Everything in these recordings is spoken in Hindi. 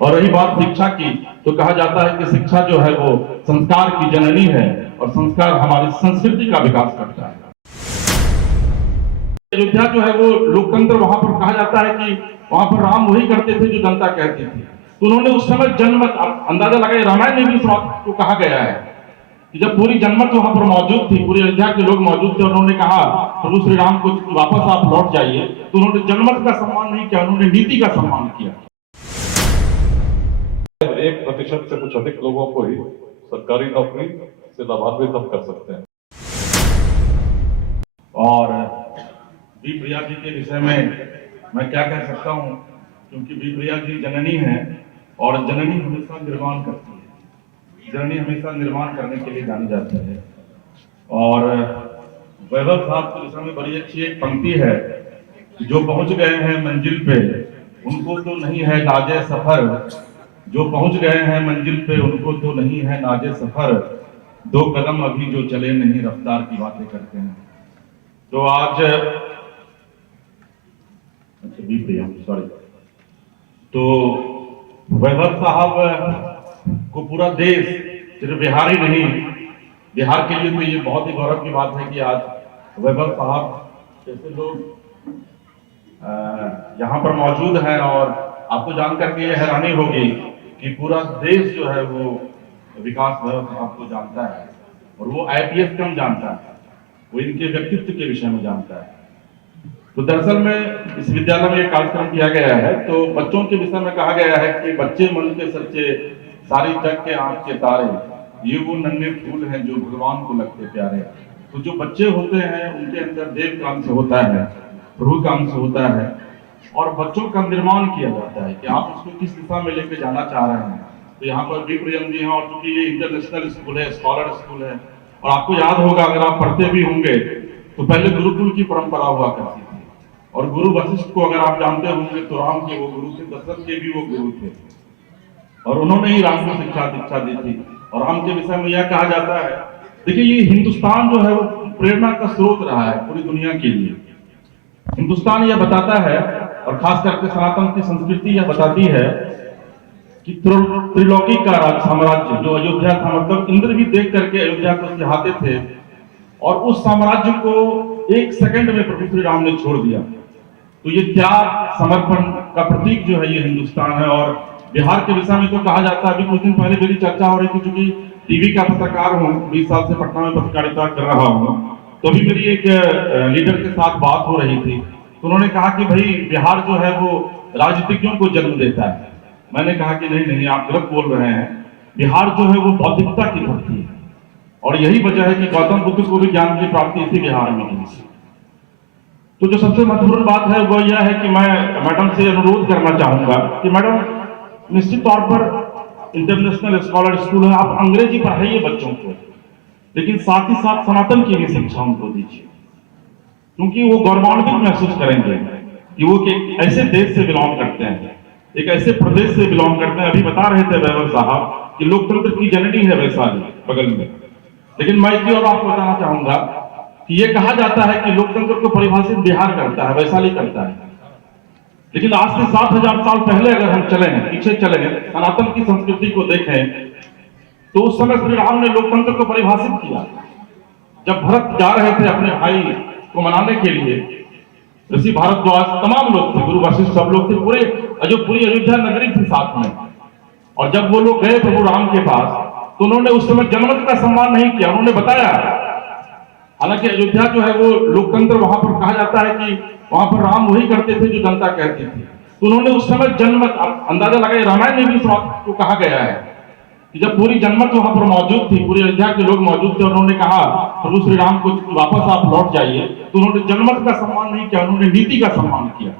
और रही बात शिक्षा की, तो कहा जाता है कि शिक्षा जो है वो संस्कार की जननी है और संस्कार हमारी संस्कृति का विकास करता है। अयोध्या जो है वो लोकतंत्र, वहां पर कहा जाता है कि वहां पर राम वही करते थे जो जनता कहती थी। तो उन्होंने उस समय जनमत, अंदाजा लगाए, रामायण में भी इस बात को कहा गया है कि जब पूरी जनमत वहां पर मौजूद थी, पूरी अयोध्या के लोग मौजूद थे, उन्होंने कहा प्रभु श्री राम को वापस आप लौट जाइए, तो उन्होंने जनमत का सम्मान नहीं किया, उन्होंने नीति का सम्मान किया। 1% से कुछ अधिक लोगों को ही सरकारी नौकरी से लाभान्वित हम कर सकते हैं। और बी प्रिया जी के विषय में मैं क्या कह सकता हूं, क्योंकि बी प्रिया जी जननी है और जननी हमेशा निर्माण करती है, जननी हमेशा निर्माण करने के लिए जानी जाती है। और वैभव साहब के विषय में बड़ी अच्छी एक पंक्ति है, जो पहुंच गए हैं मंजिल पे उनको तो नहीं है नाजे सफर, जो पहुंच गए हैं मंजिल पे उनको तो नहीं है नाजे सफर, 2 कदम अभी जो चले नहीं रफ्तार की बातें करते हैं। तो आज सॉरी, तो वैभव साहब को पूरा देश, सिर्फ बिहार ही नहीं, बिहार के लिए तो ये बहुत ही गौरव की बात है कि आज वैभव साहब जैसे लोग यहाँ पर मौजूद हैं। और आपको जानकर के ये हैरानी होगी कि पूरा देश जो है वो विकास वैभव साहब को जानता है, और वो IPS कम जानता है, वो इनके व्यक्तित्व के विषय में जानता है। तो दरअसल में इस विद्यालय में एक कार्यक्रम किया गया है, तो बच्चों के विषय में कहा गया है कि बच्चे मन के सच्चे, सारी जग के आंख के तारे, ये वो नन्हे फूल हैं जो भगवान को लगते प्यारे। तो जो बच्चे होते हैं उनके अंदर देव का अंश होता है, प्रभु का अंश होता है, और बच्चों का निर्माण किया जाता है कि आप उसको किस दिशा में लेकर जाना चाह रहे हैं। तो यहाँ पर बी प्रियम जी हैं, और चूंकि ये इंटरनेशनल स्कूल है, स्कॉलर स्कूल है, और आपको याद होगा, अगर आप पढ़ते भी होंगे तो पहले गुरुकुल की परंपरा हुआ करती थी। और गुरु वशिष्ठ को अगर आप जानते होंगे तो राम के वो गुरु थे, दशरथ के भी वो गुरु थे, और उन्होंने ही राम को दीक्षा दी थी। और राम के विषय में यह कहा जाता है, देखिए ये हिंदुस्तान जो है वो प्रेरणा का स्रोत रहा है पूरी दुनिया के लिए। हिंदुस्तान यह बताता है, और खास करके सनातन की संस्कृति यह बताती है कि त्रिलोकी का राज साम्राज्य जो अयोध्या था, मतलब इंद्र भी देख करके अयोध्या को चाहते थे, और उस साम्राज्य को 1 सेकंड में प्रभु श्री राम ने छोड़ दिया। तो ये त्याग समर्पण का प्रतीक जो है ये हिंदुस्तान है। और बिहार के विषय में तो कहा जाता है, अभी कुछ दिन पहले मेरी चर्चा हो रही थी, क्योंकि टीवी का पत्रकार हूँ, 20 साल से पटना में पत्रकारिता कर रहा हूँ, तो अभी मेरी एक लीडर के साथ बात हो रही थी, तो उन्होंने कहा कि भाई बिहार जो है वो राजनीतिज्ञों को जन्म देता है। मैंने कहा कि नहीं, आप गलत बोल रहे हैं, बिहार जो है वो बौद्धिकता की धरती है, और यही वजह है कि गौतम बुद्ध को भी ज्ञान की प्राप्ति इसी बिहार में हुई। तो जो सबसे महत्वपूर्ण बात है वो यह है कि मैं मैडम से अनुरोध करना चाहूंगा कि मैडम, निश्चित तौर पर इंटरनेशनल स्कॉलर स्कूल है, आप अंग्रेजी पढ़ाइए बच्चों को, लेकिन साथ ही साथ सनातन की भी शिक्षा उनको दीजिए, क्योंकि वो गौरवान्वित महसूस करेंगे कि वो एक ऐसे देश से बिलोंग करते हैं, एक ऐसे प्रदेश से बिलोंग करते हैं। अभी बता रहे थे वैभव साहब कि लोकतंत्र की जननी है वैशाली बगल में, लेकिन मैं एक और आपको बताना चाहूंगा कि ये कहा जाता है कि लोकतंत्र को परिभाषित बिहार करता है, वैशाली करता है, लेकिन आज से 7000 साल पहले अगर हम चले हैं, पीछे चले हैं, सनातन की संस्कृति को देखें, तो उस समय श्री राम ने लोकतंत्र को परिभाषित किया। जब भरत जा रहे थे अपने भाई को मनाने के लिए, ऋषि भारद्वाज तमाम लोग थे, गुरु वशिष्ठ सब लोग थे, पूरी अयोध्या नगरी थी साथ में, और जब वो लोग गए प्रभु राम के पास, तो उन्होंने उस समय जनमत का सम्मान नहीं किया। उन्होंने बताया, हालांकि अयोध्या जो है वो लोकतंत्र, वहां पर कहा जाता है कि वहां पर राम वही करते थे जो जनता कहती थी। तो उन्होंने उस समय जनमत, अंदाजा लगाए, रामायण में भी इस बात को कहा गया है कि जब पूरी जनमत वहां पर मौजूद थी, पूरी अयोध्या के लोग मौजूद थे, उन्होंने कहा प्रभु श्री राम को वापस आप लौट जाइए, तो उन्होंने जनमत का सम्मान नहीं किया, उन्होंने नीति का सम्मान किया।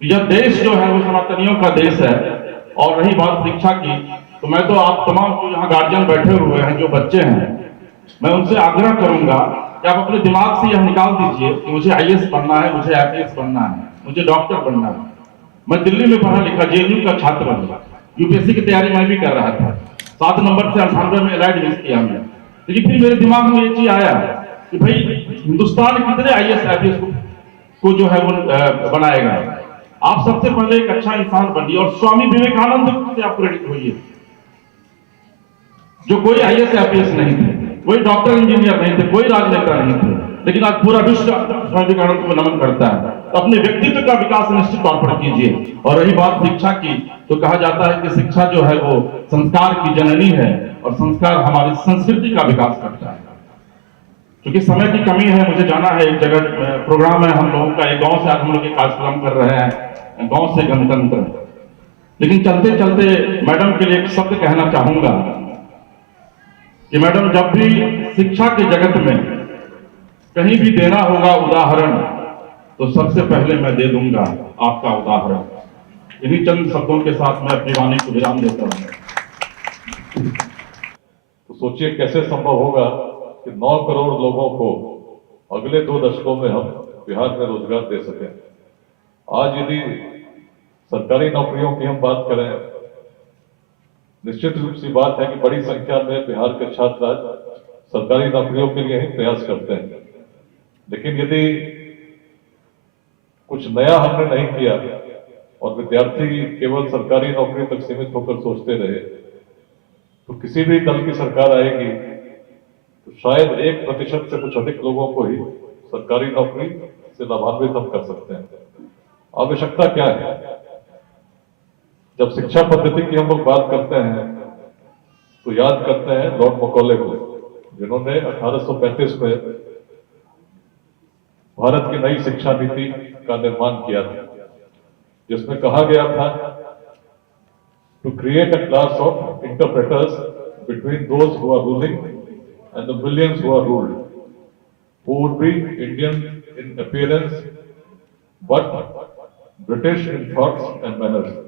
यह देश जो है वो सनातनियों का देश है। और रही बात शिक्षा की, तो मैं तो आप तमाम जो यहाँ गार्जियन बैठे हुए हैं, जो बच्चे हैं, मैं उनसे आग्रह करूंगा कि आप अपने दिमाग से यह निकाल दीजिए कि मुझे IAS बनना है, मुझे IPS बनना है, मुझे डॉक्टर बनना है। मैं दिल्ली में पढ़ा लिखा JNU का छात्र हूँ, UPSC की तैयारी मैं भी कर रहा था, 7 नंबर से 98 में एलाइड मिस किया मैं। लेकिन फिर मेरे दिमाग में ये चीज आया कि भाई हिंदुस्तान कितने IAS IPS को जो है वो बनाएगा। आप सबसे पहले एक अच्छा इंसान बनिए और स्वामी विवेकानंद से आप प्रेरित होइए, जो कोई आईएएस आईपीएस नहीं थे, कोई डॉक्टर इंजीनियर नहीं थे, कोई राजनेता नहीं थे, लेकिन आज पूरा विश्व स्वामी विवेकानंद को नमन करता है। तो अपने व्यक्तित्व का विकास निश्चित तौर पर कीजिए। और रही बात शिक्षा की, तो कहा जाता है कि शिक्षा जो है वो संस्कार की जननी है और संस्कार हमारी संस्कृति का विकास करता है। क्योंकि समय की कमी है, मुझे जाना है, एक जगह प्रोग्राम है हम लोगों का, एक गांव से आज हम लोग एक कार्यक्रम कर रहे हैं, गांव से गणतंत्र। लेकिन चलते चलते मैडम के लिए एक शब्द कहना चाहूंगा कि मैडम, जब भी शिक्षा के जगत में कहीं भी देना होगा उदाहरण, तो सबसे पहले मैं दे दूंगा आपका उदाहरण। इन्हीं चंद शब्दों के साथ मैं अपनी वाणी को विराम देता हूं। तो सोचिए कैसे संभव होगा कि 9 करोड़ लोगों को अगले 2 दशकों में हम बिहार में रोजगार दे सकें। आज यदि सरकारी नौकरियों की हम बात करें, निश्चित रूप से बात है कि बड़ी संख्या में बिहार के छात्र आज सरकारी नौकरियों के लिए ही प्रयास करते हैं। लेकिन यदि कुछ नया हमने नहीं किया और विद्यार्थी केवल सरकारी नौकरी तक सीमित होकर सोचते रहे, तो किसी भी दल की सरकार आएगी तो शायद 1% से कुछ अधिक लोगों को ही सरकारी नौकरी से लाभान्वित हम कर सकते हैं। आवश्यकता क्या है? जब शिक्षा पद्धति की हम लोग बात करते हैं तो याद करते हैं लॉर्ड मैकॉले को, जिन्होंने 1835 में भारत की नई शिक्षा नीति का निर्माण किया था, जिसमें कहा गया था to create a class of interpreters between those who are ruling and the millions who are ruled, who would be Indian in appearance but British in thoughts and manners.